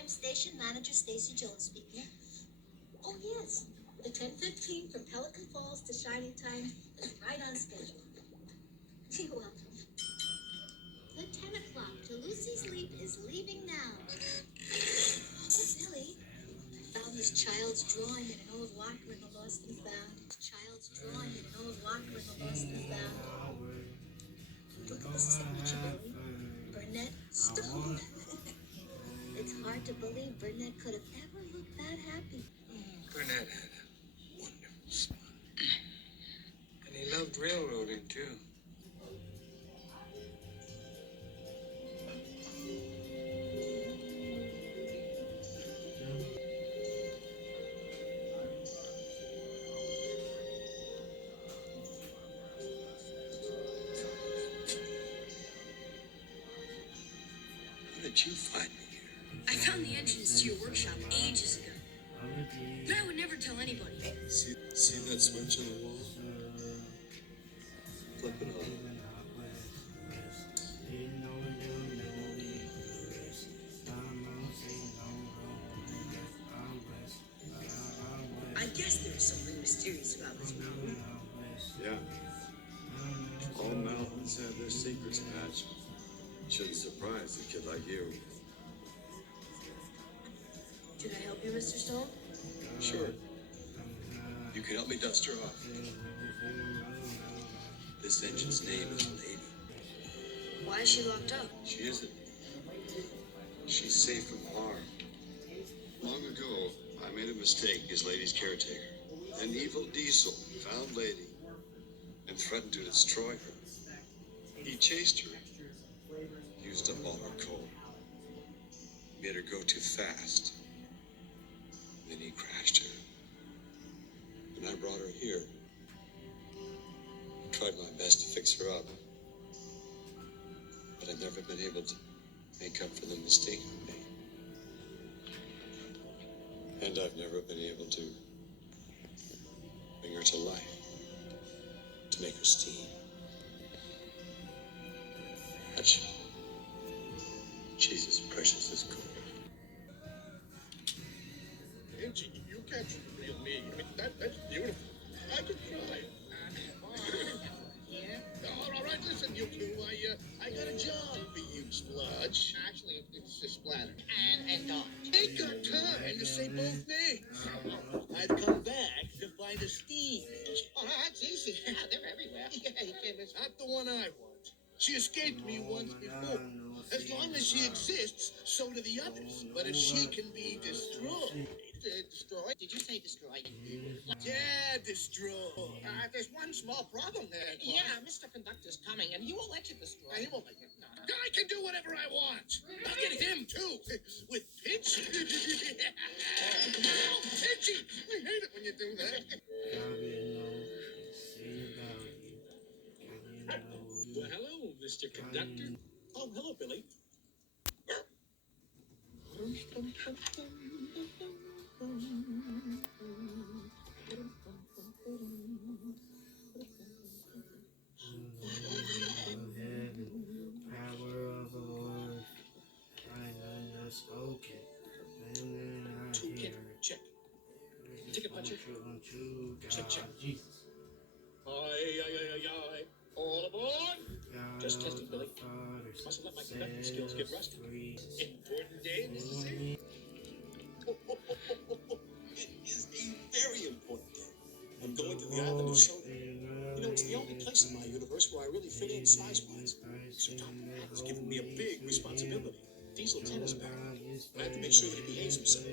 time, station manager Stacy Jones speaking. Oh, yes. The 10:15 from Pelican Falls to Shining Time is right on schedule. You're welcome. The 10 o'clock to Lucy's Leap is leaving now. Oh, Billy. I found this child's drawing in an old locker in the Lost and Found. Child's drawing in an old locker in the Lost and Found. Look at the signature, Billy. Burnett Stone. It's hard to believe Burnett could have ever looked that happy. Burnett had a wonderful smile. And he loved railroading, too. How did you find me here? I found the entrance to your workshop ages ago. But I would never tell anybody. See that switch on the wall? Flip it on. I guess there's something mysterious about this mountain. Yeah. All mountains have their secrets, Patch. Shouldn't surprise a kid like you. Can I help you, Mr. Stone? Sure. You can help me dust her off. This engine's name is Lady. Why is she locked up? She isn't. She's safe from harm. Long ago, I made a mistake as Lady's caretaker. An evil diesel found Lady and threatened to destroy her. He chased her, used up all her coal, made her go too fast. Then he crashed her. And I brought her here. I tried my best to fix her up. But I've never been able to make up for the mistake I made. And I've never been able to bring her to life, to make her steam. That's Jesus, precious as gold. Angie, you captured the real me. I mean, that's beautiful. I could cry. Yeah? All right, listen, you two. I got a job for you, Spludge. Actually, it's a Splatter. And Don. Ain't got time to say both names. I've come back to find a steam engine. Oh, that's easy. Yeah, they're everywhere. Yeah, you can't miss. Not the one I want. She escaped me once before. As long as she exists, so do the others. But if she can be destroyed... Destroyed? Did you say destroyed? Yeah, destroyed. There's one small problem there. Yeah, Mr. Conductor's coming, and he won't let you destroy. He won't let you. No. I can do whatever I want. Look at him, too. With Pinchy. Ow, Pinchy! I hate it when you do that. Well, hello, Mr. Conductor. Oh, hello, Billy. Toolkit, check. Ticket puncher. Check, check. Aye. All aboard. Just testing, Billy. Mustn't let my conducting skills get rusty. Important day, Mrs. C. It is a very important day. I'm going to the island of Soda. You know, it's the only place in my universe where I really fit in size-wise. So Dr. Matt has given me a big responsibility. Diesel tennis barrel. I have to make sure that he behaves himself.